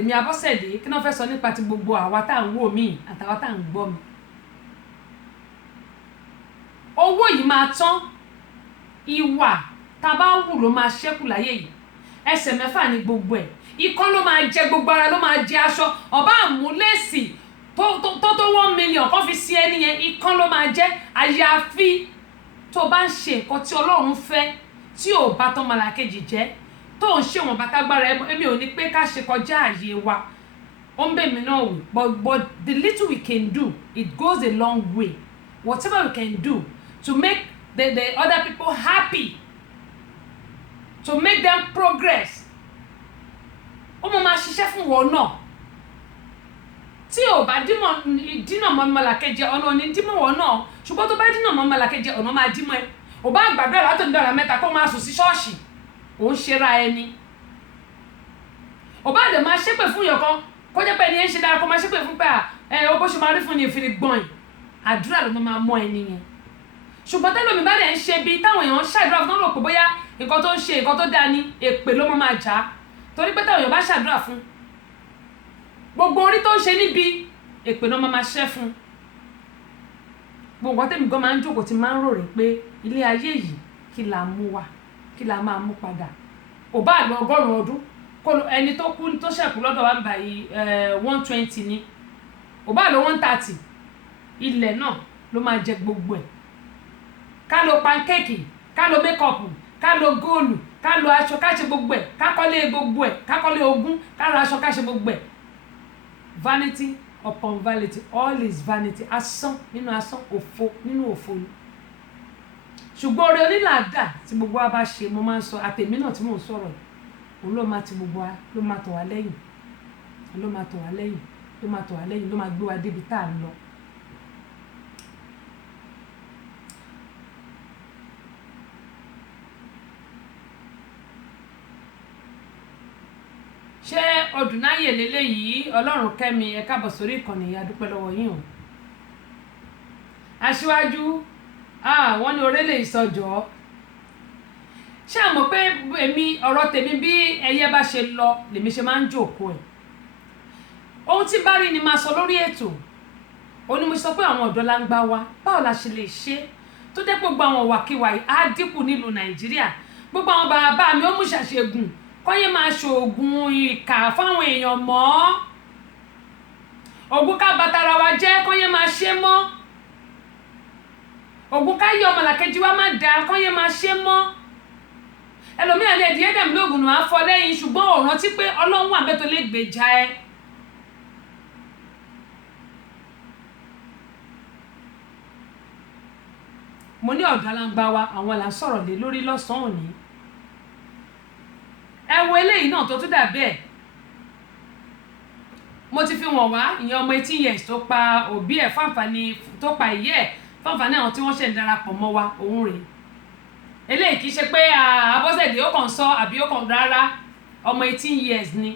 èmi Abọ́sẹ̀dé kí náà fẹ́ sọ nípa ti gbogbo àwa tá à ń wò mí àtàwa tá à ń gbọ́ mi. owó yìí máa tán, ìwà tá a bá ń wù ló máa ṣẹ́kù láyé yìí. ẹsẹ̀ mẹ́fà ni gbogbo ẹ̀, ikán ló máa jẹ gbogbo ara, ló máa jẹ aṣọ. ọba àmúlẹ̀sì tó 1 million kan fi sí ẹni yẹn, ikán ló máa jẹ. àyàfi tó bá ń ṣe nǹkan tí Ọlọ́run fẹ́, tí ò bá tán màlàkejì jẹ́, tó ń ṣe wọn bá tágbára èmi ò ní pé ká ṣe kọjá àyè wa. ó ń bẹ̀ mí náà wò, but the little we can do, it goes a long way. Whatever we can do to make the other people happy, to make them progress, ó mọ̀ máa ṣiṣẹ́ fún wọn náà. tí ò bá dínà mọ́ màlàkejì, ọ̀nà ò ní dímọ̀ wọn náà. ṣùgbọ́n tó bá dínà mọ́ màlàkejì, ọ̀nà máa dímọ̀ ẹ. ò bá gbàgbé látòní dọ́là mẹ́ta kó máa sùn sí ṣọ́ọ̀ṣì, ò ń ṣera ẹni. ò bá lè máa ṣépè fún yọ̀kan kó jẹ́ pé ẹni yẹn ń ṣe dára, kó máa ṣépè fún pé ó bó ṣe máa rí fún ni ìfìrí gbọ̀n yìí. àdúrà ló máa mọ ẹni yẹn. ṣùgbọ́n tẹ́lómi bá lè ń ṣe bí táwọn èèyàn ń ṣàdúrà fún, rò pé bóyá nǹkan tó ń ṣe nǹkan tó dáa ni, èpè ló máa jà. torí pé táwọn èèyàn bá ṣàdúrà fún, gbogbo orí tó ń ṣe níbi èpè ló máa ṣẹ́ fún. gbogbo tẹ́mi gan máa ń jókòó tí máa ń rò rè pé ilé ayé yìí kí la mú wá, kí la máa mú padà. ò bá lọ 100 ọdún, ẹni tó kú tó ṣẹ̀kú lọ́dọ̀ wa ń bá yìí 120 ni, ò bá lọ 130, ilẹ̀ náà ló máa jẹ gbogbo ẹ̀. ká lo pancake, ká lo mékọ̀pù, ká lo góòlù, ká lo aṣọ, ká ṣe gbogbo ẹ̀, ká kọ́lé gbogbo ẹ̀, ká kọ́lé ogún, ká ra aṣọ, ká ṣe gbogbo ẹ̀. Vanity upon vanity, all is vanity. asán nínú asán, òfo nínú òfo ni. ṣùgbọ́n oore onílàádà tí gbogbo wa bá ṣe, mo máa ń sọ àtẹ̀mí náà tí mò ń sọ̀rọ̀, òun ló máa ti gbogbo wa, ló máa tọ̀ wá lẹ́yìn, ló máa tọ̀ wá lẹ́yìn, ló máa tọ̀ wá lẹ́yìn, ló máa gbé wa débi tá à ń lọ. ṣé Ọdúnnáyè lélẹ́yìí? Ọlọ́run kẹ́mi, ẹ káàbọ̀ sórí ìkànnì, a dúpẹ́ lọ́wọ́ yín o. aṣíwájú, wọ́n ní orélé ìsọjọ́. ṣé àmọ́ pé èmi ọ̀rọ̀ tèmi bí ẹyẹ bá ṣe lọ lèmi ṣe máa ń jókòó ẹ̀. ohun tí bá rí ni máa sọ lórí ètò. ó ní mo sọ pé àwọn ọ̀dọ́ la ń gbá wa, báwo la ṣe lè ṣe tó jẹ́ gbogbo àwọn wàkíwà á dínkù nílùú Nàìjíríà. gbogbo àwọn bàbá mi ó mú ṣàṣegùn kọ́yé máa ṣoògùn ìkà fáwọn èèyàn mọ́. ògùn ká bàtàrà wa jẹ́ kọ́yé máa ṣe mọ́. ògùn ká yọ ọmọlàkejì wa máa dà kọ́yé máa ṣe mọ́. ẹlòmíràn lè di ẹ̀dẹ̀mí lóògùn nù á fọ lẹ́yìn, ṣùgbọ́n ò rántí pé Ọlọ́run wà bẹ́ẹ̀ tó lè gbèjà ẹ. mo ní ọ̀dọ́ aláǹgbá wa, àwọn là ń sọ̀rọ̀ lé lórí lọ́sàn-án òní. ẹ wo eléyìí náà tó tún dà bẹ́ẹ̀. mo ti fi wọ̀n wá ìyẹn ọmọ 18 years tó pa òbí ẹ̀ fáǹfààní, tó pa ìyẹ́ ẹ̀ fáǹfààní àwọn tí wọ́n ṣẹ̀ ń darapọ̀ mọ́ wa, òun rèé. eléyìí kì í ṣe pé Abọ́sẹ̀dé ó kàn sọ àbí ó kàn rárá, ọmọ 18 years ni.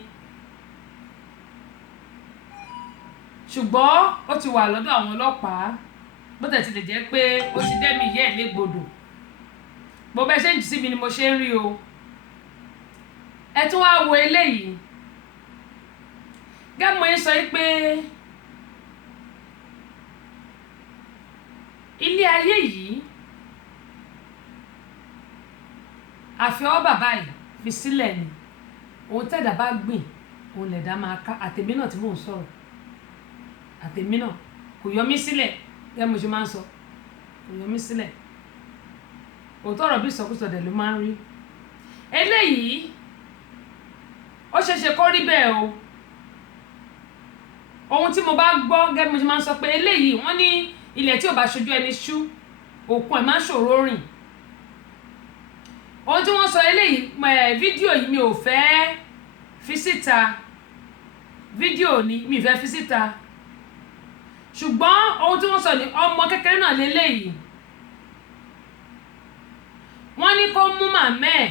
ṣùgbọ́n ó ti wà lọ́dọ̀ àwọn ọlọ́pàá, bó tẹ̀ ti lè jẹ́ pé ó ti dẹ́mi ìyẹ́ ẹ̀ légbodò. bó bẹ́ ṣe ń jù sí mi ni mo ṣe ń rí o. ẹ tún wá wo eléyìí. gẹ́gẹ́ mo ń sọ pé ilé ayé yìí àfiọwọ́ bàbá yìí fi sílẹ̀ ni. ohun tẹ̀dá bá gbìn òun lẹ̀dá máa ká. àtẹ̀mí náà tí mò ń sọ̀rọ̀, àtẹ̀mí náà kò yọ mí sílẹ̀, gẹ́gẹ́ mo ṣe máa ń sọ, kò yọ mí sílẹ̀. òótọ́ ọ̀rọ̀ bí ìsọkúsọ dẹ̀ ló máa ń rí. eléyìí ó ṣeéṣe kó rí bẹ́ẹ̀ o. ohun tí mo bá gbọ́, gẹ́gẹ́ mo ṣe máa ń sọ pé eléyìí wọ́n ní ilẹ̀ tí ò bá ṣojú ẹni ṣú, òkun ẹ̀ máa ń ṣòro rìn. ohun tí wọ́n sọ eléyìí, fídíò yìí mi ò fẹ́ fi síta, fídíò ni mi ò fẹ́ fi síta. ṣùgbọ́n ohun tí wọ́n sọ ní ọmọ kékeré náà léléyìí. wọ́n ní kó mú màmá ẹ̀,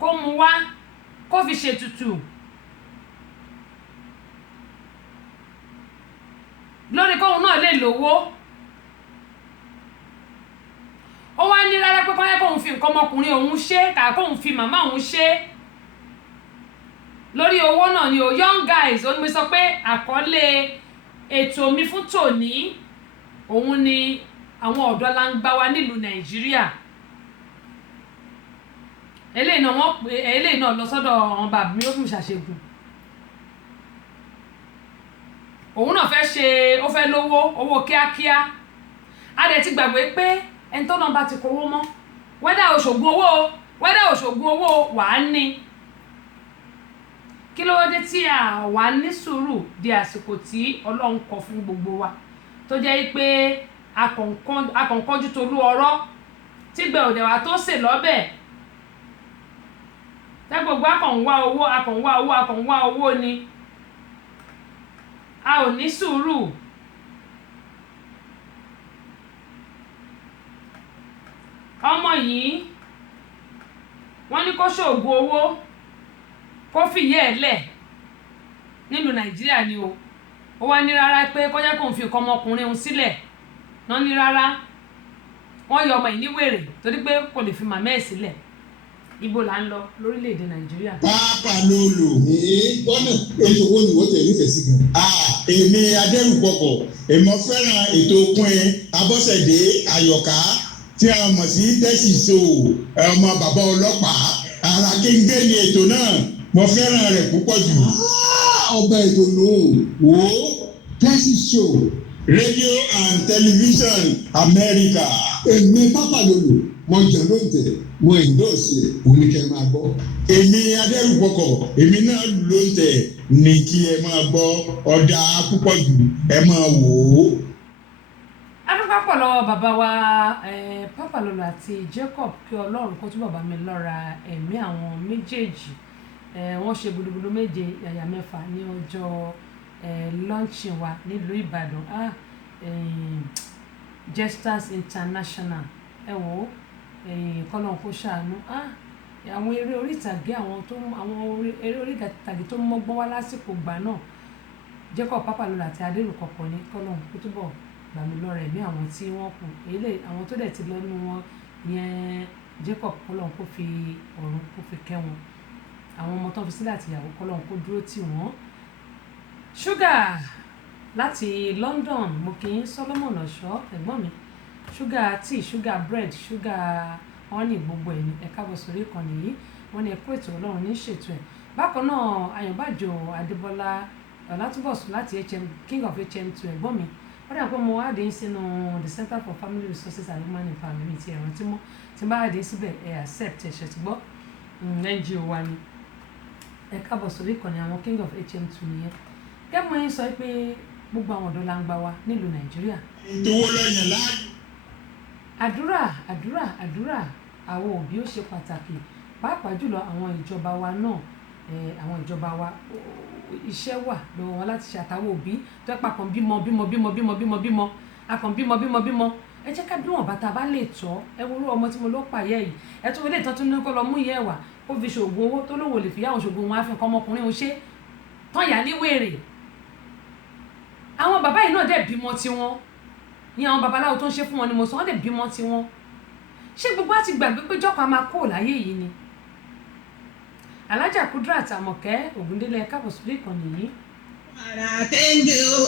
kó mú wá, kó fi ṣètùtù lórí kóhun náà lè lówó. ó wá ní rárá pé kọ́yẹ́ kóhun fi nǹkan ọmọkùnrin òun ṣe, kà kóhun fi màmá òun ṣe. lórí owó náà ni o young guys ó ní mo sọ pé àkọlé ètò mi fún tòní òun ni àwọn ọ̀dọ́ langba wa nílùú Nàìjíríà. eléyìí náà lọ sọ́dọ̀ àwọn bàbá mi ó fún ṣàṣegùn. òun náà ó fẹ́ lówó owó kíákíá. a dẹ̀ ti gbàgbé pé ẹni tó náà bá ti kówó mọ́ wẹ́dà òṣògùn owó wàá ní. kí ló dé tí a wà ní sùúrù di àsìkò tí Ọlọ́run kọ fún gbogbo wa tó jẹ́ pé akọ̀ǹkọ́jú tolú ọ̀rọ̀ tígbẹ̀ òdẹ̀ wa tó sè lọ́bẹ̀ tẹ́ gbogbo akọ̀ǹwá owó ni a ò ní sùúrù. ọmọ yìí wọ́n ní kó ṣoògùn owó kó fìyẹ́ ẹ̀ lẹ̀ nílùú Nàìjíríà ni o ó wá ní rárá pé kọjá kó ń fi nǹkan ọmọkùnrin òun sílẹ̀ náà ní rárá wọ́n yọ ọmọ yìí ní wèrè torí pé kò lè fi màmá ẹ̀ sílẹ̀. ibo là ń lọ lórílẹ̀‐èdè Nàìjíríà. pápá ló lò gbọ́nà ètò owó ni wọ́n tẹ̀ nífẹ̀ẹ́ sí gan. èmi adẹ́rùpọ̀pọ̀ èmi fẹ́ràn ètò Queen Abọ́sẹ̀dé Àyọ̀ká tí a mọ̀ sí tẹ́sí so ọmọ bàbá ọlọ́pàá ara kéńgé ni ètò náà mo fẹ́ràn rẹ̀ púpọ̀ jù. ọba ètò nù wò tẹ́sí so Radio and Television America. èmi pápá ló lò mo jẹ́ ló ń tẹ̀ mo endorse oníkẹ́ máa gbọ́. èmi adẹ́rùpọ̀kọ̀ èmi náà ló ń tẹ̀ ní kí ẹ máa gbọ́ ọ̀dà púpọ̀ jù ẹ máa wò ó. adúgbò pọ̀ lọ́wọ́ bàbá wa Papa Lolo àti Jacob kí Ọlọ́run kó túbọ̀ bá mi lọ́ra ẹ̀mí àwọn méjèèjì. wọ́n ṣe gudugudu méje yàyà mẹ́fà ní ọjọ́ launching wa nílùú Ìbàdàn Jesters International wò ó kọ́lọ́n kó ṣàánú àwọn eré orí ìtàgé àwọn eré orí ìtàgé tó mọ́gbọ́n wá lásìkò gbà náà Jacob Papa Lolo àti Adérùpọ̀pọ̀ ní kọ́lọ́n kó túbọ̀ gbà mí lọ́rọ̀ ẹ̀mí àwọn tí wọ́n kù àwọn tó dẹ̀ ti lọ́nu wọn yẹn Jacob kọ́lọ́n kó fi ọ̀run kó fi kẹ́ wọn àwọn ọmọ tó ń fi sílẹ̀ àtìyàwó kọ́lọ́n kó dúró tì wọ́n. Sugar láti London mo kì í Solomon Ọ̀ṣọ́ ẹ̀gbọ́n mi sugar tea sugar bread sugar honey gbogbo ẹ̀ ní ẹ̀ka bọ̀ sórí ìkànnì yìí wọ́n ní ẹ̀kú ètò Ọlọ́run ní ṣètò ẹ̀. bákan náà Àyànbájò Adébọ́lá Ọlátúbọ̀sún láti King of HM2 ẹ̀gbọ́n mi wọ́n dà pé mo wá dé sínú the Center for Family Resources and Human Empowerment ti ẹ̀rọ tí mo ti bá dé síbẹ̀ ẹ̀ accept ẹ̀ṣẹ̀ tí gbọ́ NGO wa ni ẹ̀ka bọ̀ sórí ìkànnì àwọn King of HM2 nìyẹn kẹ́mọ̀ yín sọ pé gbogbo àwọn ọ̀dọ́ la ń gbà wá nílùú Nàìjíríà. ìdówó lọ́yìn láàyè. àdúrà àwọn òbí ó ṣe pàtàkì pàápàá jùlọ àwọn ìjọba wa náà àwọn ìjọba wa iṣẹ́ wà lọ́wọ́ wọn láti ṣe àtàwọn òbí tó ẹ̀ pàkàn bímọ akàn bímọ ẹ jẹ́ ká bí wọn bàtà bá lè tọ́ ẹ wo orú ọmọ tí mo ló pààyẹ́ yìí ẹ tún wọlé ìtọ́jú ní kó lọ mú ìyá ẹ̀ wá kó fi ṣoògùn owó tó lówó lè fi yáwọn ṣoògùn wọn á fi nǹkan ọmọkùnrin òun ṣe tán yà ní wèrè. àwọn bàbá yìí náà dẹ̀ bímọ tiwọn ní àwọn babaláwo tó ń ṣe fún wọn ni mo sọ wọ́n dẹ̀ bímọ tiwọn ṣé gbogbo àti gbàgbé pé jọ́kọ̀ a máa kó láyé yìí ni. Alájà Kudrat Àmọ̀kẹ́ Ògúndélé káàbọ̀ sórí ìkànnì yìí. ara kéńgé o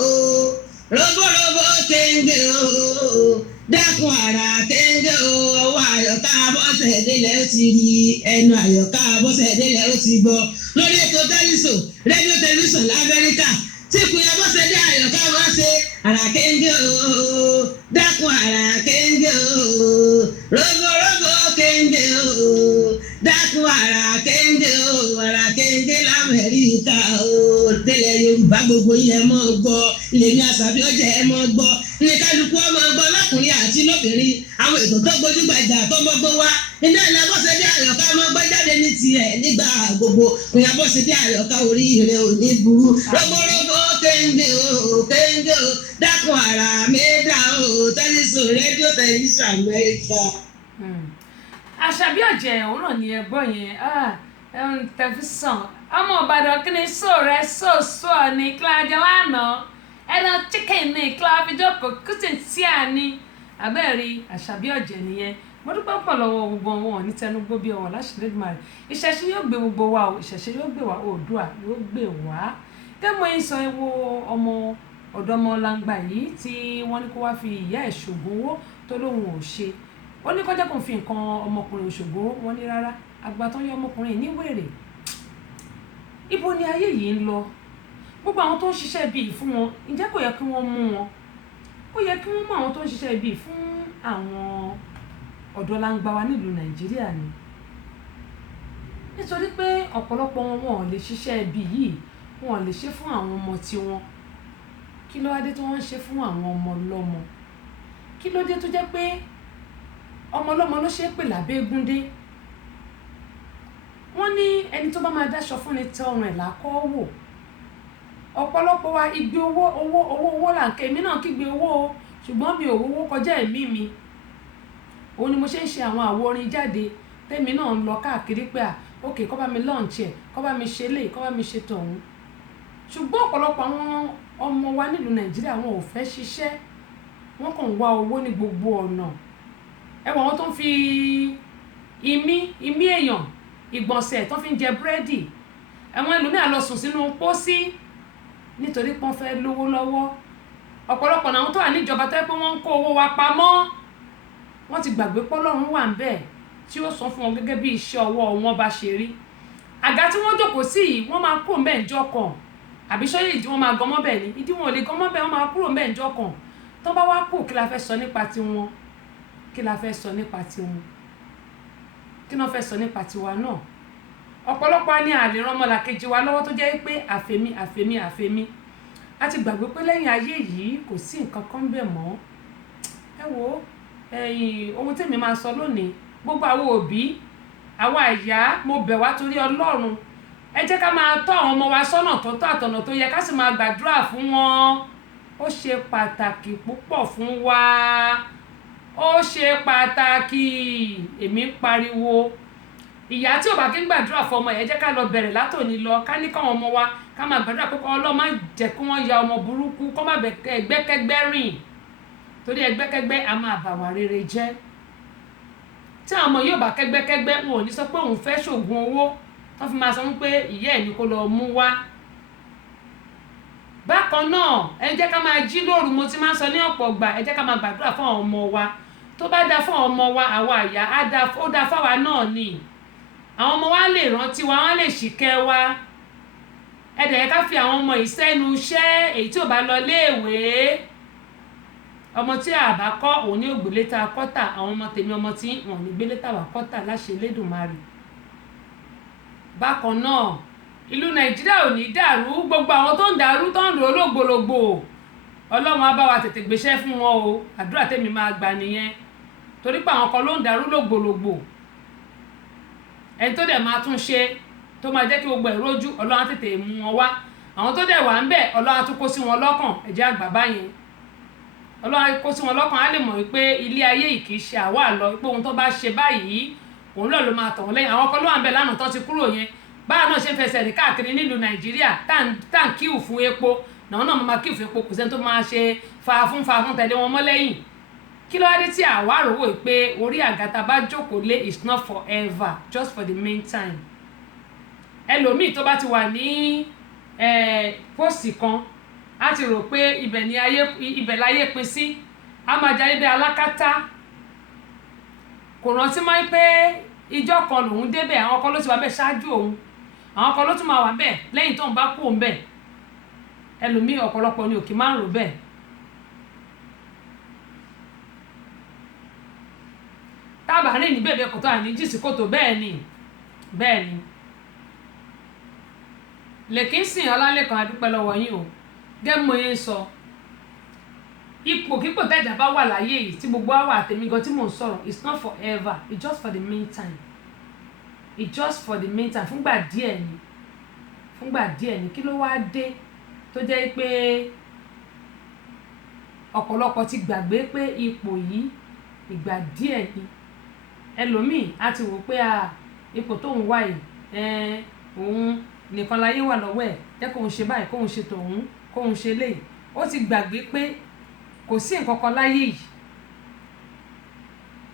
roborobo kéńgé o dákun ara kéńgé o ọwọ́ Àyọ̀ká Abọ́sẹ̀délé ó ti rí ẹnu Àyọ̀ká Abọ́sẹ̀délé ó ti gbọ́ lórí ètò tẹlifíṣàn rédíò tẹlifíṣàn l'Amẹ́ríkà tí Queen Abọ́sẹ̀dé Àyọ̀ká wá ṣe ara kéńgé o dákun ara kéńgé o roborobo kéńgé o dákun ara kéńgé l'Amẹ́ríkà o tẹ́lẹ̀ Yorùbá gbogbo yẹn mọ́ gbọ́ lèmi Àṣàbí ọjà ẹ mọ́ gbọ́ ní kálukú ọmọ gbọ́ lọ́kùnrin àti lóbìnrin àwọn ètò tó gbójúgbajà tó mọ́gbọ́n wá iná ìlà Abọ́sẹ̀dé Àyọ̀ká mọ́ gbọ́ jáde ní tiẹ̀ nígbà gbogbo Queen Abọ́sẹ̀dé Àyọ̀ká oríire ò ní burú rọ́gbọ́rọ́gbọ́ kéńgé o dákun ara mẹ́ta o tẹlifíṣàn rédíò tẹlifíṣàn Amẹ́ríkà. Àṣàbí ọ̀jẹ̀ òun náà ni ẹgbọ́n yẹn tẹlifíṣàn ọmọ Ìbàdàn kí ni rẹ sọ ní kíláàjọ àná ẹran chicken ní kíláàfíjọkọ kùtì tí a ní abẹ́rẹ́ Àṣàbí ọ̀jẹ̀ nìyẹn mo dúpẹ́ pọ̀ lọ́wọ́ gbogbo wọn ní tẹnugbó bí ọwọ́ láṣìlẹ́dùmarè ìṣẹ̀ṣe yóò gbé gbogbo wa o ìṣẹ̀ṣe yóò gbé wa Oòduà yóò gbé wa kẹ́mọ́ yín sọ ewo ọmọ ọ̀dọ́mọlangba yìí tí wọ́n ní kó wá fi ìyá ẹ̀ ṣògùn owó tó lóun ò ṣe ó ní kọjá kó fi nǹkan ọmọkùnrin ṣògùn owó wọn ní rárá àgbà tó ń yọ ọmọkùnrin ní wèrè ibo ni ayé yìí ń lọ gbogbo àwọn tó ń ṣiṣẹ́ bíi fún wọn ǹjẹ́ kò yẹ kí wọ́n mú wọn ó yẹ kí wọ́n mú àwọn tó ń ṣiṣẹ́ bíi fún àwọn ọ̀dọ́langba wa nílùú Nàìjíríà ni nítorí pé ọ̀pọ̀lọpọ̀ wọn ò lè ṣiṣẹ́ ibi yìí wọn ò lè ṣe fún àwọn ọmọ tiwọn kí ló wá dé tí wọ́n ń ṣe fún àwọn ọmọ ọlọ́mọ kí ló dé tó jẹ́ pé ọmọ ọlọ́mọ ló ṣe é pè lábẹ́gúndé wọ́n ní ẹni tó bá máa dáṣọ fún ni tẹ ọrùn ẹ̀ lákọ́ wò ọ̀pọ̀lọpọ̀ wa igbe owó là ń ké èmi náà kígbe owó o ṣùgbọ́n mi ò wówó kọjá ẹ̀mí mi òun ni mo ṣe ń ṣe àwọn àwo orin jáde tèmi náà ń lọ káàkiri pé ok kọ́ bá mi launch ẹ̀ kọ́ bá mi ṣe léyìí kọ́ bá mi ṣe tọ̀hún ṣùgbọ́n ọ̀pọ̀lọpọ̀ àwọn ọmọ wa nílùú Nàìjíríà wọn ò fẹ́ ṣiṣẹ́ wọ́n kàn ń wá owó ní gbogbo ọ̀nà ẹwà wọn tó ń fi imí èèyàn ìgbọ̀nsẹ̀ tó fi ń jẹ búrẹ́dì ẹ̀wọ̀n ẹlòmíà lọ sùn sínú pósí nítorí pọ́n fẹ́ lówó lọ́wọ́ ọ̀pọ̀lọpọ̀ náà tó wà níjọba tó yẹ pé wọ́n ń kó owó wa pamọ́ wọ́n ti gbàgbé pọ́lọ́run wà ń bẹ̀ tí ó san fún wọn gẹ́gẹ́ bí iṣẹ́ ọwọ́ wọn bá ṣe rí àga tí wọ́n jókòó sí yìí wọ́n máa kúrò ńbẹ̀ ńjọ́ kan àbí sọ́yìn ìdí wọn máa gan mọ́ bẹ̀ ni ìdí wọn ò lè gan mọ́ bẹ̀ wọ́n máa kúrò ńbẹ̀ ńjọ́ kan tó bá wá kú kí la fẹ́ sọ nípa tiwọn kí la fẹ́ sọ nípa tiwọn kí náà fẹ́ sọ nípa tiwa náà ọ̀pọ̀lọpọ̀ á ní àlè ràn ọmọlàkejì wa lọ́wọ́ tó jẹ́ pé àfẹ́mí a ti gbàgbé pé lẹ́yìn ayé yìí kò sí nǹkan kan bẹ̀ mọ́ ẹ wo ohun tèmi máa sọ lónìí gbogbo àwọn òbí àwa ìyá mo bẹ̀ wá torí Ọlọ́run ẹ jẹ́ ká máa tọ́ àwọn ọmọ wa sọ́nà tó tọ́ àtọ̀nà tó yẹ ká sì máa gbàdúrà fún wọn ó ṣe pàtàkì púpọ̀ fún wa ó ṣe pàtàkì èmi ń pariwo ìyá tí ò bá kí ń gbàdúrà fún ọmọ yẹn jẹ́ ká lọ bẹ̀rẹ̀ látòní lọ ká ní káwọn ọmọ wa ká máa gbàdúrà pé Ọlọ́run má jẹ́ kí wọ́n ya ọmọ burúkú kó má bẹ̀ ẹgbẹ́kẹ́gbẹ́ rìn torí ẹgbẹ́kẹ́gbẹ́ a máa bà wà rere jẹ́ tí àwọn ọmọ yóò bá kẹ́gbẹ́kẹ́gbẹ́ wọn ò ní sọ pé òun fẹ́ ṣògùn owó tó fi máa sọ pé ìyá ẹ̀ ní kó lọ mú wá bákan náà ẹ jẹ́ ká máa jí lóru mo ti máa ń sọ ní ọ̀pọ̀ ọgbà ẹ jẹ́ ká máa gbàdúrà fún àwọn ọmọ wa tó bá dáa fún àwọn ọmọ wa àwa àyà ó dáa fáwa náà ni àwọn ọmọ wa lè rántí wa wọ́n lè ṣìkẹ́ wa ẹ dẹ̀ yẹ ká fi àwọn ọmọ yìí sẹ́nu iṣẹ́ èyí tí ò bá lọ léèwé ọmọ tí a bá kọ́ òun ní ògbélé ta kọ́tà àwọn ọmọ tèmi ọmọ tí wọn ò ní gbélé ta wà kọ́tà láṣẹ Elédùmarè bákan náà ìlú Nàìjíríà ò ní dàrú gbogbo àwọn tó ń dàrú tó ń lò lógbòlógbò Ọlọ́run á bá wa tètè gbéṣẹ́ fún wọn o àdúrà tèmi máa gbà nìyẹn torí pé àwọn kan ló ń dàrú lógbòlógbò ẹni tó dẹ̀ máa tún ṣe tó máa jẹ́ kí gbogbo ẹ̀ rójú Ọlọ́run á tètè mú wọn wá àwọn tó dẹ̀ wà ń bẹ̀ Ọlọ́run á tún kó sí wọn lọ́kàn ẹ jẹ́ àgbà báyẹn Ọlọ́run á kó sí wọn lọ́kàn á lè mọ̀ wípé ilé ayé yìí kì í ṣe àwa lọ pé ohun tó bá ṣe báyìí òun lọ́ọ̀ ló máa tọ̀ wọ́n lẹ́yìn àwọn kan ló wà ń bẹ̀ lánàá tó ti kúrò yẹn báwa náà ṣe ń fẹsẹ̀ rìn káàkiri nílùú Nàìjíríà tá à ń kíù fún epo náà máa kíù fún epo kò sẹ́ni tó máa ṣe fa fún tẹ̀lé wọn mọ́ lẹ́yìn kí ló wá dé tí àwa rò wò pé orí àgàtà bá jókòó lé is not forever just for the meantime ẹlòmíì tó bá ti wà ní pósì kan á ti rò pé ibẹ̀ láyé pin sí á máa jayé bí alákátá kò rántí mọ́ pé ìjọ kan lòun débẹ̀ àwọn kan ló ti wà bẹ́ẹ̀ ṣáájú òun àwọn kan ló tún máa wà bẹ́ẹ̀ lẹ́yìn tóun bá kú òun bẹ́ẹ̀ ẹlòmíì ọ̀pọ̀lọpọ̀ ni òkè máa ń rò bẹ́ẹ̀ tábà rìn ní bèbè kòtò àní jìsì kòtò bẹ́ẹ̀ ni lèkì ń sìn Ọlálẹ́kan adúpẹ́ lọ́wọ́ yín o gẹ́mọ yín sọ ipò tẹ́jà bá wà láyé yìí tí gbogbo àwa àtẹ̀mí gan tí mò ń sọ̀rọ̀ it's not forever it's just for the meantime fúngbà díẹ̀ ni kí ló wá dé tó jẹ́ pé ọ̀pọ̀lọpọ̀ ti gbàgbé pé ipò yìí ìgbà díẹ̀ ni ẹlòmíì á ti wò pé ipò tóun wà yìí òun nìkan láyé wà lọ́wọ́ ẹ̀ jẹ́ kóun ṣe báyìí kóun ṣe tòun kóun ṣe léyìí ó ti gbàgbé pé kò sí nǹkan kan láyé yìí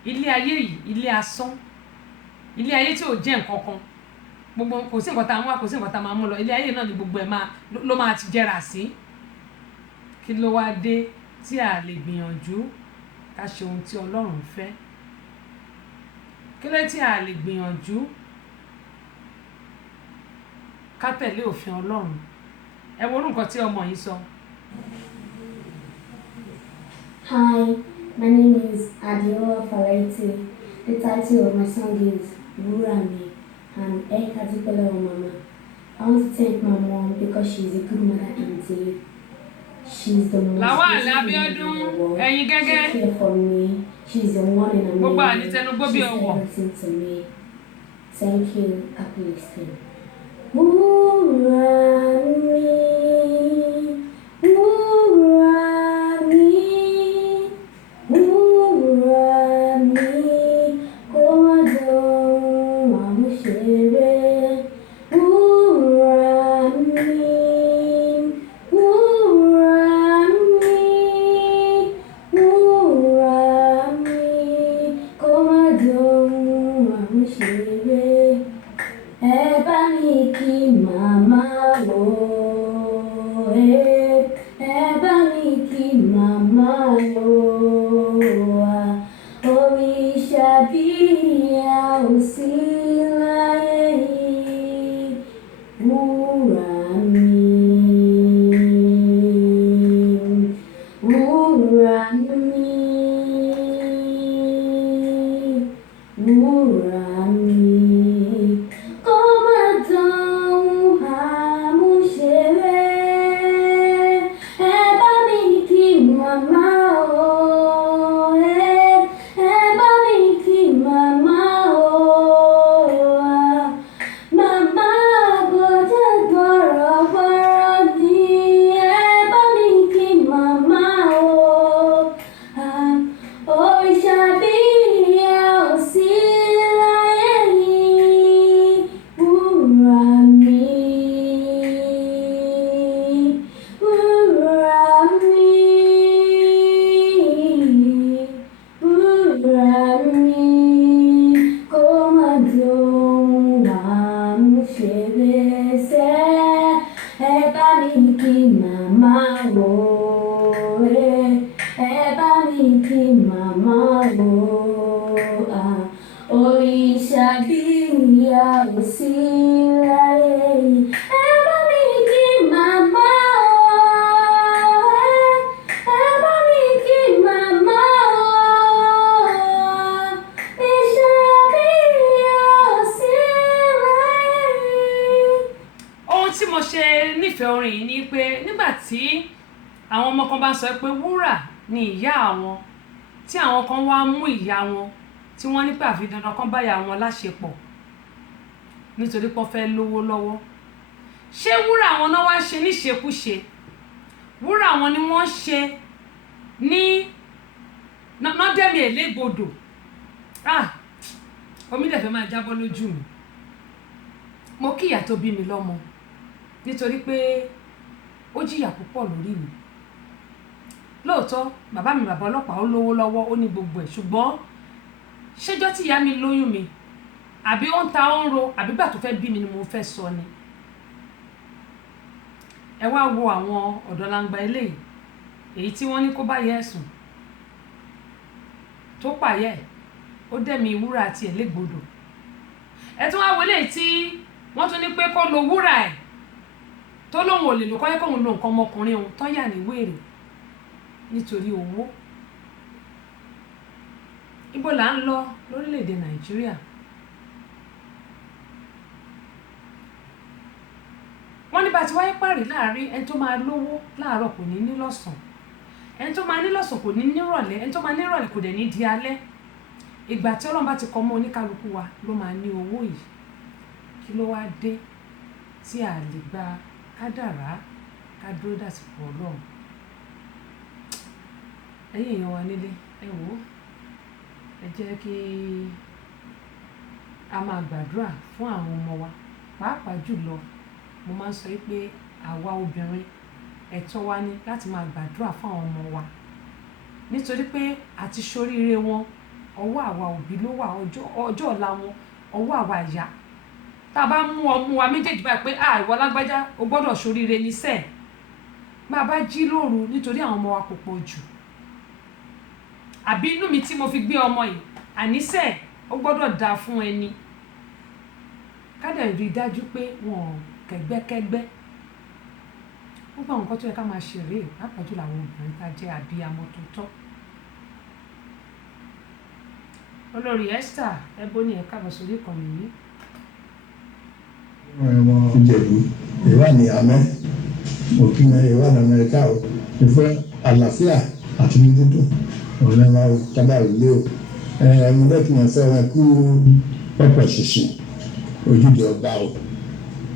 ilé ayé yìí ilé asán, ilé ayé tí ò jẹ́ nǹkan kan, gbogbo kò sí nǹkan tá a mú wá, kò sí nǹkan tá a máa mú lọ, ilé ayé náà ni gbogbo ẹ̀ ló máa ti jẹrà sí. Kí ló wá dé tí a lè gbìyànjú ká ṣe ohun tí Ọlọ́run fẹ́? Kí ló dé tí a lè gbìyànjú ká tẹ̀lé òfin Ọlọ́run? Ẹ wo nǹkan tí ọmọ yìí sọ. Hi, my name is Adiola Falaiti. The title of my song is Wurami, and Ekadipele Mama. I want to thank my mom because she's a good mother indeed. She's the most Abiodun, in the world. ẹ̀yin gẹ́gẹ́. She cares for me. She's the one in a Gbogbo million. ànitẹnugbó bí She's ọwọ́. everything to me. Thank you. Happy listening. Wurami, Wurami, Wurami, Komadon Amushere. Wurami, Wurami, Wurami, Komadon Amushere. Ẹ bá mi kí màmá o, ẹ bá mi kí màmá o, òrìṣà bí a ò sí láyé yìí, Wurami, Wurami, Wurami. Orin yìí ni pé nígbà tí àwọn ọmọ kan bá sọ pé wúrà ni ìyá àwọn, tí àwọn kan wá mú ìyá wọn tí wọ́n ní pé àfi dandan kan báyà wọn láṣepọ̀ nítorí pé wọ́n fẹ́ lówó lọ́wọ́, ṣé wúrà wọn náà wá ṣe níṣekúṣe? Wúrà wọn ni wọ́n ṣe ní nọ́dẹ̀mí ẹ̀lẹ́gbọdọ̀. Omi dẹ̀ fẹ́ máa jábọ́ lójú mi. Mo kí ìyá tó bí mi lọ́mọ nítorí pé ó jìyà púpọ̀ lórí mi. Lóòótọ́ bàbá mi bàbá ọlọ́pàá ó lówó lọ́wọ́, ó ní gbogbo ẹ̀, ṣùgbọ́n ṣéjọ́ tí ìyá mi lóyún mi àbí ó ń ta ó ń ro àbí gbà tó fẹ́ bí mi ni mo fẹ́ sọ ni. Ẹ wá wo àwọn ọ̀dọ́langba eléyìí, èyí tí wọ́n ní kó bá yẹ ẹ̀sùn tó pààyẹ́ ó dẹ̀mí wúrà àti ẹ̀lẹ́gbọdọ̀. Ẹ tún wá wo eléyìí tí wọ́n tún ní pé kó lo wúrà ẹ̀ tó lóun ò lè lò kọ́yẹ́ kóun lo nǹkan ọmọkùnrin òun tán yà ní wèrè nítorí owó. Ibo là ń lọ lórílẹ̀‐èdè Nàìjíríà? Wọ́n ní bá ti wáyé pàrí láàrin ẹni tó máa lówó láàárọ̀ kò ní ní lọ́sàn, ẹni tó máa ní lọ́sàn kò ní nírọ̀lẹ́, ẹni tó máa nírọ̀lẹ́ kò dẹ̀ ní di alẹ́. Ìgbà tí Ọlọ́run bá ti kọ mọ́ oníkálukú wa ló máa ní owó yìí. Kí ló wá dé tí a lè gba kádàrá ká dúró dàsìkò Ọlọ́run? Ẹ̀yin èèyàn wa nílé, ẹ wò ó, ẹ jẹ́ kí a máa gbàdúrà fún àwọn ọmọ wa, pàápàá jùlọ mo máa ń sọ pé àwa obìnrin ẹ̀tọ́ wa ni láti máa gbàdúrà fún àwọn ọmọ wa nítorí pé àti ṣoríire wọn ọwọ́ àwa òbí ló wà, ọjọ́ ọ̀la wọn ọwọ́ àwa ìyá. Tá a bá mú ọmọ wa méjèèjì báyìí pé ìwọ lágbájá o gbọ́dọ̀ ṣoríire ní sẹ́ẹ̀, máa bá jí lóru nítorí àwọn ọmọ wa kò pọ̀ jù, àbí inú mi tí mo fi gbé ọmọ yìí àníṣe ó gbọ́dọ̀ dáa fún ẹni, ká dẹ̀ rí i dájú pé wọn kẹgbẹ́kẹgbẹ́. Gbogbo àwọn nǹkan tó yẹ ká máa ṣe rèé, pàápàá jùlọ àwọn obìnrin tá jẹ́ abiyamọ tó tọ́. Olórí Esther Ebony ẹ káàbọ̀ sórí ìkànnì yìí. Ọmọ Ìjẹ̀bú ìwà ní amẹ́ òkè ìwà ní Amẹ́ríkà o ìfẹ́ àlàáfíà àti ní dídùn òun náà máa tábà ilé o ẹ̀ẹ́dẹ́gbẹ̀rún lẹ́kìnrin fẹ́ràn kú pọ̀pọ̀ ṣìṣìn ojúde ọba o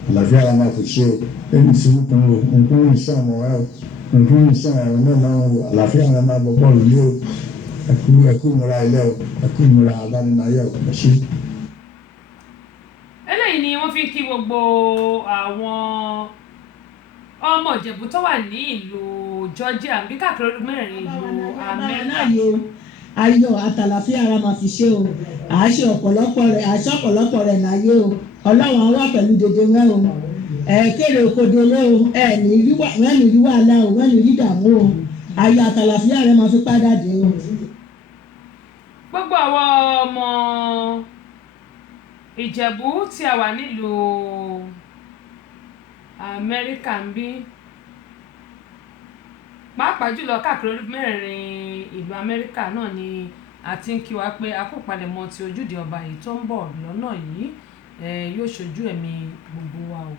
àlàáfíà la máa fi ṣe o ẹni sùúrù kan o nǹkan ìṣàn ọmọ ẹ o nǹkan ìṣàn ẹ̀rọ náà máa ń wo àlàáfíà la máa bọ̀ bọ́ọ̀lù ilé o ẹkú ìmúra ilé o ẹkú ìmúra abánináyẹ o ẹ ṣé. Eléyìí ni wọ́n fi kí gbogbo àwọn ọmọ Ìjẹ̀bú tó wà ní ìlú Georgia bí káàkiri ọdún mẹ́rin ìlú Amẹ́ríkà. Ayọ̀ àtàlàfíà ara máa fi ṣe o, àṣẹ ọ̀pọ̀lọpọ̀ rẹ̀ láyé o, Ọlọ́run á wà pẹ̀lú dédé rẹ̀ o, kéré òkòdè lé o, ní rí wàhálà o, ní rí ìdààmú o, ayọ̀ àtàlàfíà rẹ̀ máa fi padà dé o. Gbogbo àwọn ọmọ Ìjẹ̀bú tí a wà nílùú Amẹ́ríkà ń bí, pàápàá jùlọ káàkiri ọdún mẹ́rin ìlú Amẹ́ríkà náà ni a ti ń kí wa pé a kò palẹ̀mọ́ ti ojúde ọba yìí tó ń bọ̀ lọ́nà yìí yóò ṣojú ẹ̀mí gbogbo wa o.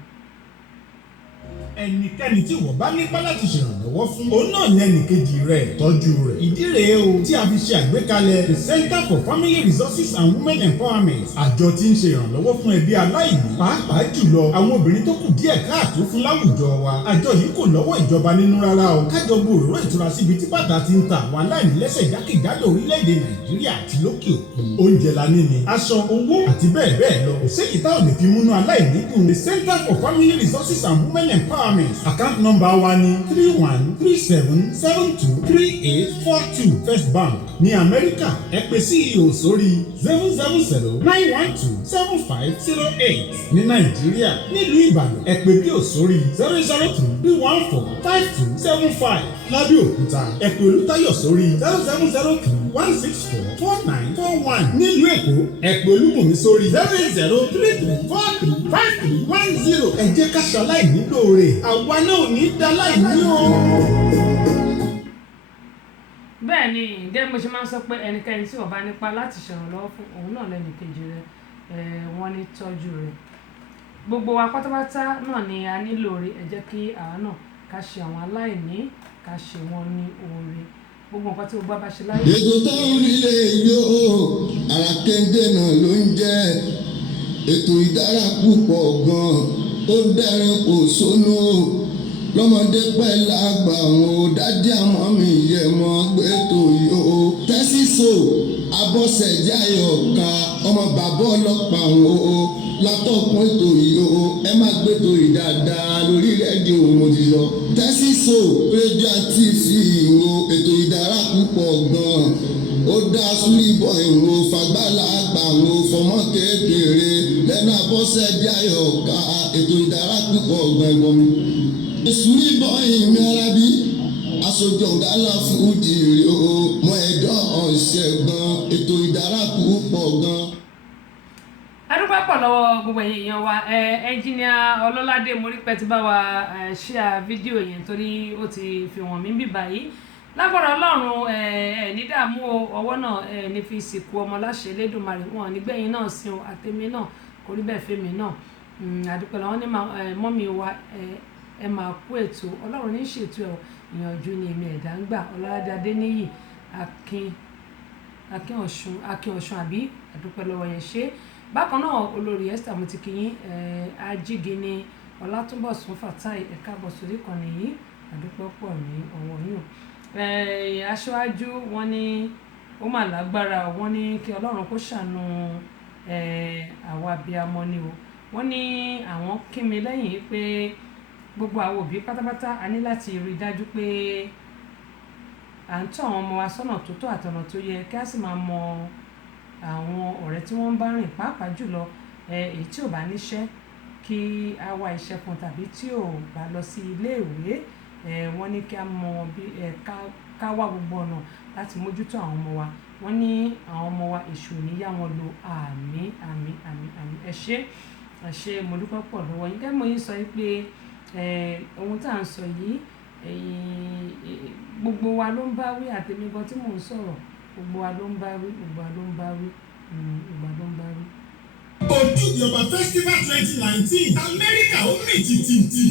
Ẹnikẹ́ni tí wọ́n bá nípa láti ṣèrànlọ́wọ́ fún òun náà ní ẹnìkejì rẹ̀ tọ́jú rẹ̀. Ìdí rèé o tí a fi ṣe àgbékalẹ̀ the Center for Family Resources and Women Empowerment. Àjọ tí ń ṣe ìrànlọ́wọ́ fún ẹbí aláìní, pàápàá jùlọ àwọn obìnrin tó kù díẹ̀ káàtó fún láwùjọ wa. Àjọ yìí kò lọ́wọ́ ìjọba nínú rárá o. Kájọ bu òróró ìtura síbi tí bàtà ti ń ta àwọn aláìní lẹ́sẹ̀ jákèjádò orílẹ̀-èdè Nàìjíríà àti lókè òkun. Oúnjẹ la ní ni, aṣọ, owó àti bẹ́ẹ̀ bẹ́ẹ̀ lọ. Kò séyìí táwọn lè fi múnú aláìní dùn. The Center for Family Resources and Women Empowerment. Account number wa ni 3137723842 First Bank ní Amẹ́ríkà. Ẹ pè CEO sórí 070-912-7508. Ní Nàìjíríà nílùú Ìbàdàn ẹ pè BIO sórí 002-314-5275. Lábẹ́òkúta ẹ pè Olútáyọ̀ sórí 07031644941. Nílùú Èkó ẹ pè Olúbùnmi sórí 08033435310. Ẹ jẹ́ ká ṣaláìní lóore, àwa náà ò ní dá láìní o. Bẹ́ẹ̀ ni gẹ́gẹ́ mo ṣe máa ń sọ pé ẹnikẹ́ni tí wọ́n bá nípa láti ṣèrànlọ́wọ́ fún òun náà lẹ́nìkejì rẹ̀ wọ́n ní tọ́jú rẹ̀. Gbogbo wa pátápátá náà ni a nílò rẹ̀, ẹ jẹ́ kí àwa náà ká ṣe àwọn aláìní, ká ṣe wọ́n ní oore. Gbogbo nǹkan tí gbogbo bá ṣe láyé. Ètò táwọn orílẹ̀ èdè o ara kéńté náà ló ń jẹ́ ètò ìdára púpọ̀ gan-an ó dẹ́rìn kò sónú lọ́mọdé pẹ́ lágbà wọn ò dájú àmọ́ mi yẹ mọ́ gbẹ́tò yìí o tẹ́sí so Abọ́sẹ̀dé Àyọ̀ká ọmọ bàbá ọlọ́pàá wọn o látọ̀kùn ètò yìí o ẹ má gbẹ́tò yìí dáadáa lórí rédíò mo ti sọ tẹ́sí so rédíò àti ìfìwò ètò ìdára púpọ̀ gan-an ó dá súlìbọ̀ ìrò fagbálà àgbà wọn fọmọ kékeré lẹ́nu Abọ́sẹ̀dé Àyọ̀ká ètò ìdára púpọ̀ gbẹ̀gbọ̀n mi. Súlìbọ̀ ìmí arábí aṣojú ọ̀gálà fújì rè o mọ ẹ̀dọ́ ọ̀sẹ̀ gan ètò ìdára púpọ̀ gan. Adúpẹ́ pọ̀ lọ́wọ́ gbogbo ẹ̀yin èèyàn wa ẹnjìníà Ọlọ́ládé Morípẹ́ ti bá wa share fídíò yẹn torí ó ti fi wọ̀n mí bí báyìí. Lágbára Ọlọ́run ní dààmú ọwọ́ náà ní fi sìnkú ọmọ láṣẹ Elédùmarè wọn nígbẹ̀yìn náà sin àtẹ̀mí náà kò rí bẹ́ẹ̀ fẹ́mi náà. Àdúpẹ́ làwọn ní mọ́mí wa ẹ máa kú ètò Ọlọ́run ní ṣètò ìyànjú ni èmi ẹ̀dá ń gbà. Ọlọ́ládé Adéníyì Akin Ọ̀ṣun àbí àdúpẹ́ lọ́wọ́ yẹn ṣe. Bákan náà olórí Esther mo ti kí yín Ajígini Ọlátúnbọ̀sún Fatai ẹ káàbọ̀ sórí ìkànnì yìí àdúpẹ́ pọ̀ ní ọwọ́ yín. Aṣáájú wọn ní ó mà lágbára wọn ní kí Ọlọ́run kó ṣàánú àwa abiyamọ ni o. Wọ́n ní àwọn kí mi lẹ́yìn pé gbogbo àwọn òbí pátápátá a ní láti rí i dájú pé à ń tọ́ àwọn ọmọ wa sọ́nà tó tọ́ àtọ̀nà tó yẹ kí a sì máa mọ àwọn ọ̀rẹ́ tí wọ́n ń bá rìn pàápàá jùlọ èyí tí ò bá níṣẹ́ kí a wá iṣẹ́ fún tàbí tí ò bá lọ sí ilé ìwé wọ́n ní kí a mọ bí ká wá gbogbo ọ̀nà láti mójútó àwọn ọmọ wa wọ́n ní àwọn ọmọ wa èṣù ò ní yá wọn lò àmín àmín àmín àmín ẹ ṣé mo dúpẹ́ pọ̀ lọ́wọ́ yín kẹ́ mo yín sọ pé ohun tá à ń sọ yìí gbogbo wa ló ń bá wí àtẹ̀mí gan tí mò ń sọ̀rọ̀ gbogbo wa ló ń bá wí gbogbo wa ló ń bá wí gbogbo wa ló ń bá wí. Ojúde Ọba Festival 2019 Amẹ́ríkà ó mì tìtìtì.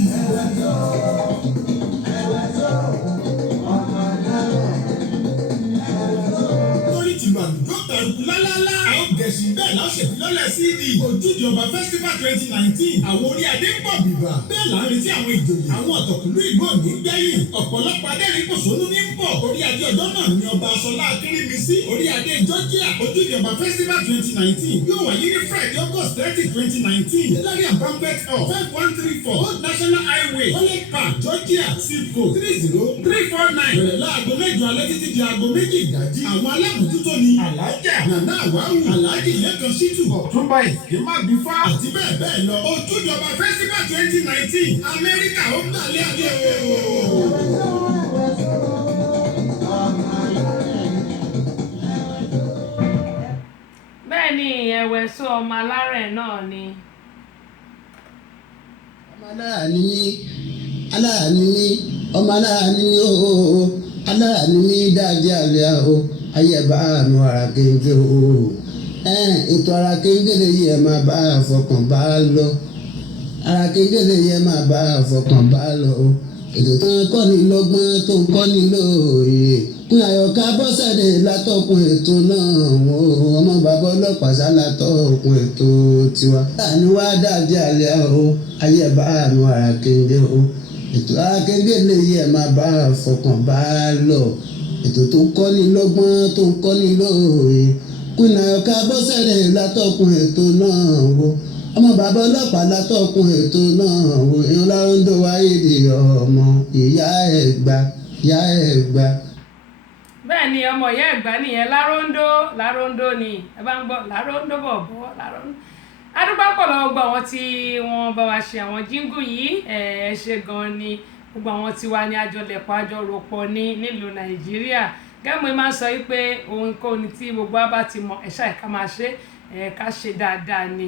Torí tìlú àdúgbò tàrùkù lálálá. Àwọn gẹ̀ẹ́sì bẹ́ẹ̀ láṣẹ ìfilọ́lẹ̀ CD. Ojúde Ọba Festival 2019 àwọn orí adé ń bọ̀ bìbà. Bẹ́ẹ̀ là ń retí àwọn ìjòyè. Àwọn ọ̀tọ̀kùlú ìlú òní gbẹ̀yìn. Ọ̀pọ̀lọpọ̀ adẹ́rìn pòṣónú ní ń bọ̀. Orí adé ọjọ́ náà ni ọba Aṣọlá Akérèmísí. Orí adé Georgia. Ojúde Ọba Festival 2019 yóò wáyé ní Friday August 30, 2019. Hilarion Banquet Hall 5134 Old National Highway Holland Park Georgia Sifo 30349. Bẹ̀rẹ̀ láago 8 alẹ́ títí di aago 2 ìdájí. Àwọn alábòójútó ni Alájà Nana Àwáwù Aláàjì Lẹ́kan Ṣítù Ọ̀túnba Ìsìnkímà Bífá àti bẹ́ẹ̀ bẹ́ẹ̀ lọ. Ojúde Ọba Festival 2019 Amẹ́ríkà ó gbàlẹ́ àdé o. bẹ́ẹ̀ ni ẹ̀wẹ̀ sọ ọmọ alárẹ̀ náà ni. ọmọ aláàánú ní aláàánú ní ọmọ aláàánú ní ooo aláàánú ní dáadé àríyá o ayé bá àánú ara kéńké o ètò ara kéńké lè yẹ máa bá àfọkàn bá lọ ara kéńké lè yẹ máa bá àfọkàn bá lọ o ètò tó ń kọ́ ni lọ́gbọ́n tó ń kọ́ ni lóòye kún Àyọ̀ká Bọ́sẹ̀dé látọkùn ètò náà ọmọ bàbá ọlọ́pàá sá látọkùn ètò tiwa. láàánú wá dájú àlẹ́ o ayé bá àánú ara kéńké o ètò ara kéńké lè yẹ máa bá àfọkàn bá lọ ètò tó ń kọ́ ni lọ́gbọ́n tó ń kọ́ ni lóòye kún Àyọ̀ká Bọ́sẹ̀dé látọkùn ètò náà ọmọ bàbá ọlọ́pàá látọkùn ètò náà èèyàn Láròndó wáyé di ọmọ ìyá Ẹ̀gbá ìyá Ẹ̀gbá. bẹ́ẹ̀ ni ọmọ ìyá Ẹ̀gbá nìyẹn Láròndó ni ẹ bá ń gbọ́ Láròndó bọ̀ Láròndó. adúgbò pọ̀ lọ́wọ́ gbọ́ àwọn tí wọ́n bá wa ṣe àwọn jíngù yìí ẹ ṣe gan ni gbogbo àwọn tí wà ní àjọlẹ̀pọ̀ àjọròpọ̀ ní nílùú Nàìjíríà gẹ́gẹ́ máa ń sọ wípé ohunkóhun tí gbogbo wa bá ti mọ ẹ̀ṣá ẹ̀ka máa ṣe ká ṣe dáadáa ni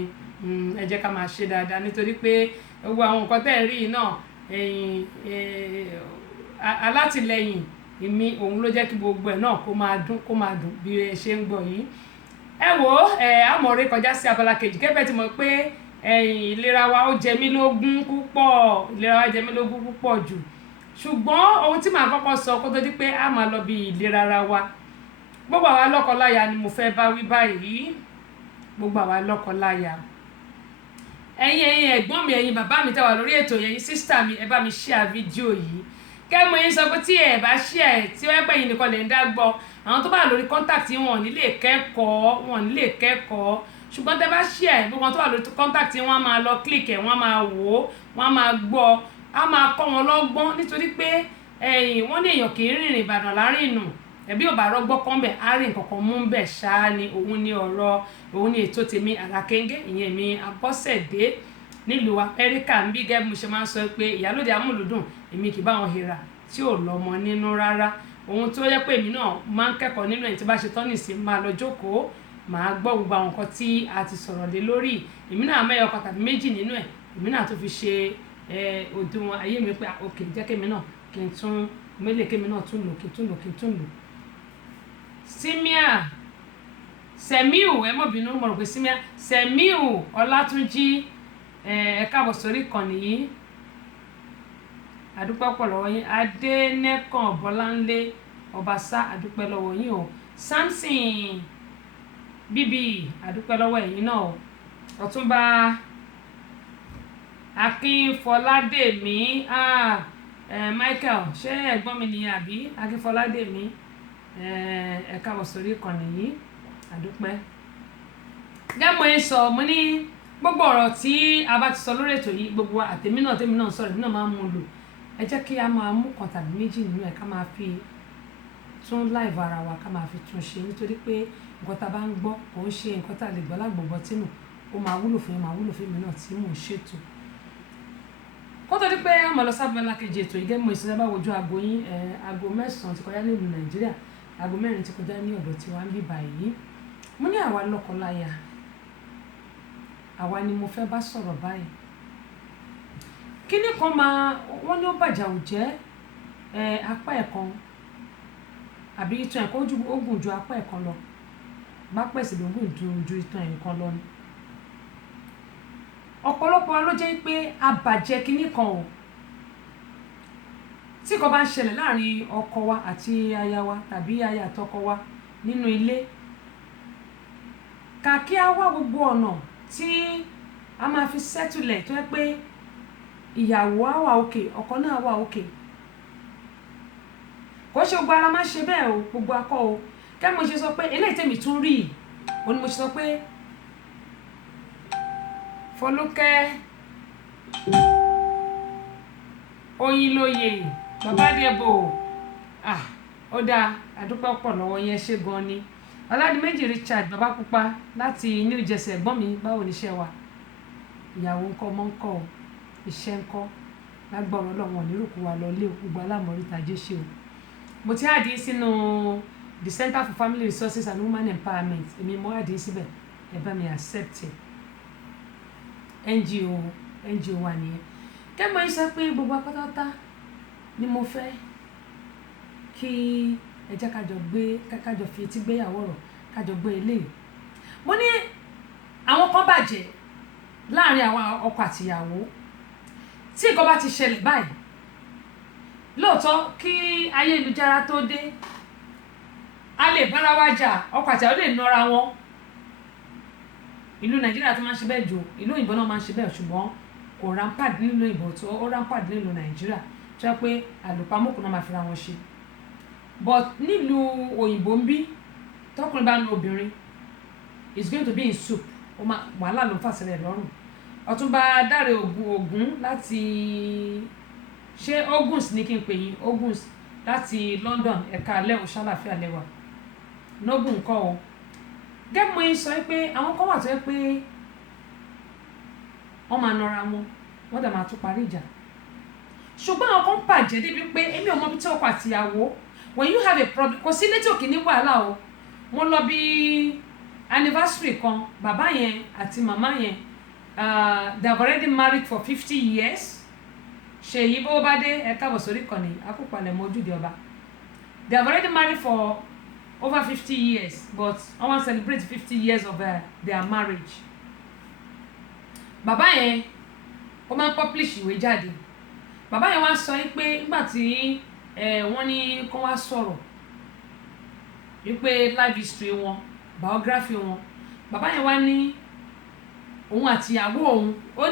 ẹ jẹ́ ká máa ṣe dáadáa nítorí pé gbogbo àwọn nǹkan tẹ́ ẹ̀ rí náà alátìlẹyìn ìmí òun ló jẹ́ kí gbogbo ẹ̀ náà kó máa dùn bí ẹ ṣe ń gbọ́ yìí. ẹ wò àmọ̀rẹ́ kọjá sí abala kejì gẹ́gẹ́ tí mo pé ìlera wa ó jẹ mí lógún púpọ̀ jù ṣùgbọ́n ohun tí màá kọ́kọ́ sọ kó tó di pé a máa lọ bí ìlera ara wa gbogbo àwa lọ́kọláya ni mo fẹ́ bá wí báyìí gbogbo àwa lọ́kọláya ẹ̀yin ẹ̀gbọ́n mi ẹ̀yin bàbá mi tẹ́wà lórí ètò yẹn sísítà mi ẹ bá mi share fídíò yìí kẹ́mọ yín sọ pé tí ẹ bá share tí wọ́n pẹ́ yìí nìkan lè ń dá gbọ́ àwọn tó bá lórí contact wọn ò ní lè kẹ́kọ̀ọ́ ṣùgbọ́n tẹ́ bá share gbogbo àwọn tó bá lórí contact wọn á máa lọ click ẹ̀ wọ́n á máa wò ó wọ́n á máa gbọ́ á máa kọ́ wọn lọ́gbọ́n nítorí pé wọ́n ní èèyàn kì í rìnrìn Ìbàdàn láàrin nù ẹbí ò bá rọgbọ́ kan bẹ̀ á rí nǹkan kan mú bẹ̀ ṣáá ni òun ni ọ̀rọ̀ òun ni ètò tèmi Àràkéńgé ìyẹn mi Abọ́sẹ̀dé nílùú Amẹ́ríkà ń bí gẹ́gẹ́ bí mo ṣe máa ń sọ pé ìyálóde amúlùdùn èmi kì í bá wọn hìrà tí ò lọ́mọ nínú rárá ohun tó yẹ pé èmi náà máa ń kẹ́kọ̀ọ́ nínú ẹ̀ tí bá ṣe tán nìsín máa lọ jókòó máa gbọ́ gbogbo àwọn nǹkan tí a ti sọ̀rọ̀ lé lórí èmi náà mẹ́yọ kan tàbí méjì nínú ẹ̀ èmi náà tó fi ṣe òdiwọ̀n ayé mi pé òkè jẹ́ kémi náà kí n tún mélèé kémi náà tún lò Sẹ̀míù ẹ mọ̀ bínú mo rò pé Sẹ̀míù Ọlátúnjí ẹ káàbọ̀ sórí ìkànnì yìí àdúpẹ́ pọ̀ lọ́wọ́ yín Adénẹ́kàn Bọ́láńlé Ọbaṣá àdúpẹ́ lọ́wọ́ yín o Samson bíbí àdúpẹ́ lọ́wọ́ ẹ̀yin náà o Ọ̀túnba Akínfọládèmí Michael ṣé ẹ̀gbọ́n mi nìyẹn àbí Akínfọládèmí ẹ káàbọ̀ sórí ìkànnì yìí àdúpẹ́. gẹ́mọ̀ ẹ sọ mo ní gbogbo ọ̀rọ̀ tí a bá ti sọ lórí ètò yìí gbogbo àtẹ̀mí náà tẹ̀mí náà sọ̀rọ̀ èmi náà máa ń mú un lò ẹ jẹ́ kí a máa mú kan tàbí méjì nínú ẹ̀ ká máa fi tún live ara wa ká máa fi tún ṣe nítorí pé nǹkan tá a bá ń gbọ́ kò ń ṣe nǹkan tá a lè gbọ́ lágbọ̀gbọ́ tínú ó máa wúlò fún yín máa wúlò fún mi náà tí mò ń ṣètò. kó tó di pé a máa lọ sábàlá kejì ètò ìgẹ́ mọ̀ ìṣẹ́lẹ̀ bá wojú aago yín aago 9 ti kọjá nílùú Nàìjíríà aago 4 ti kọjá ní ọ̀dọ̀ tiwa ń bí báyìí. mo ní àwa lọ́kọláya àwa ni mo fẹ́ bá sọ̀rọ̀ báyìí. kíní kan máa wọ́n ní ó bàjá ò jẹ́ apá ẹ̀kan àbí ìtàn ẹ̀kan ó gùn ju apá ẹ̀kan lọ bá pẹ̀sì ló gùn ju ìtàn ẹ̀kan lọ ni. ọ̀pọ̀lọpọ̀ ló jẹ́ pé àbàjẹ́ kíní kan o tí kò bá ń ṣẹlẹ̀ láàrin ọkọ wa àti aya wa tàbí aya àtọkọ wa nínú ilé kàkí á wá gbogbo ọ̀nà tí a máa fi sẹ́tùlẹ̀ tó yẹ pé ìyàwó á wà òkè ọkọ náà wà òkè kò ṣe gbogbo ara máa ṣe bẹ́ẹ̀ o gbogbo akọ o kẹ́ mo ṣe sọ pé eléyìí tèmi tún rí o ni mo ṣe sọ pé Fọlúkẹ́ Oyinlóye Babádébò ó dáa àdúpẹ́ pọ̀ lọ́wọ́ yẹn ṣe gan ni Ọládìméjì Richard Babápupa láti New Jersey ẹ̀gbọ́n mi báwo níṣẹ́ wa ìyàwó ńkọ́ ọmọ ńkọ́ o iṣẹ́ ńkọ́ lágbọ̀rọ̀ lọ́wọ́ onírùkú wa lọ lé gbogbo alámọ̀ríta jésì o. mo ti àdí sínú the Center for Family Resources and Women Empowerment èmi mo àdí síbẹ̀ ẹ bá mi accept ẹ NGO wa nìyẹn kẹ́mọ̀ yín sọ pé gbogbo apátátá ni mo fẹ́ kí ẹ jẹ́ kájọ fi etí gbéyàwó rọ̀ kájọ gbé eléyìí. mo ní àwọn kan bàjẹ́ láàrin àwọn ọkọ àtìyàwó tí nǹkan bá ti ṣẹlẹ̀ báyìí lóòótọ́ kí ayélujára tó dé a lè bára wa jà ọkọ àtìyàwó lè nọra wọn ìlú Nàìjíríà tó máa ń ṣe bẹ́ẹ̀ jù ìlú òyìnbó náà máa ń ṣe bẹ́ẹ̀ ṣùgbọ́n kò rampart nílùú òyìnbó tó ó rampart nílùú Nàìjíríà tó yẹ pé àlùpàmọ́kù náà máa fira wọn ṣe but nílùú òyìnbó ń bí tọkùnrin bá ń lo obìnrin it's going to be in soup wàhálà ló ń fàṣẹlẹ̀ lọ́rùn. Ọ̀túnba Dáre Ògún láti ṣé Oguns ní kí n pè yín Oguns láti London ẹ̀ka alẹ́ òṣàlàfíà lẹ́wà nógùn nǹkan o gẹ́gbọ́n yín sọ pé àwọn kan wà tó yẹ pé wọ́n máa nọra wọn wọ́n dẹ̀ máa tún parí ìjà ṣùgbọ́n àwọn kan bàjẹ́ débi pé èmi ò mọ bí tí ọkọ àtìyàwó when you have a problem kò sí létí òkè ní wàhálà o mo lọ bí anniversary kan bàbá yẹn àti màmá yẹn they have already married for 50 years ṣèyí bó bá dé ẹ káàbọ̀ sórí kan ní akópalẹ̀ mọ́júde ọba they have already married for over 50 years but I want to celebrate 50 years of their marriage. Bàbá yẹn ó máa ń publish ìwé jáde bàbá yẹn wá sọ pé nígbà tí wọ́n ní kó wá sọ̀rọ̀ wípé life history wọn biography wọn bàbá yẹn wá ní òun àtìyàwó òun ó ní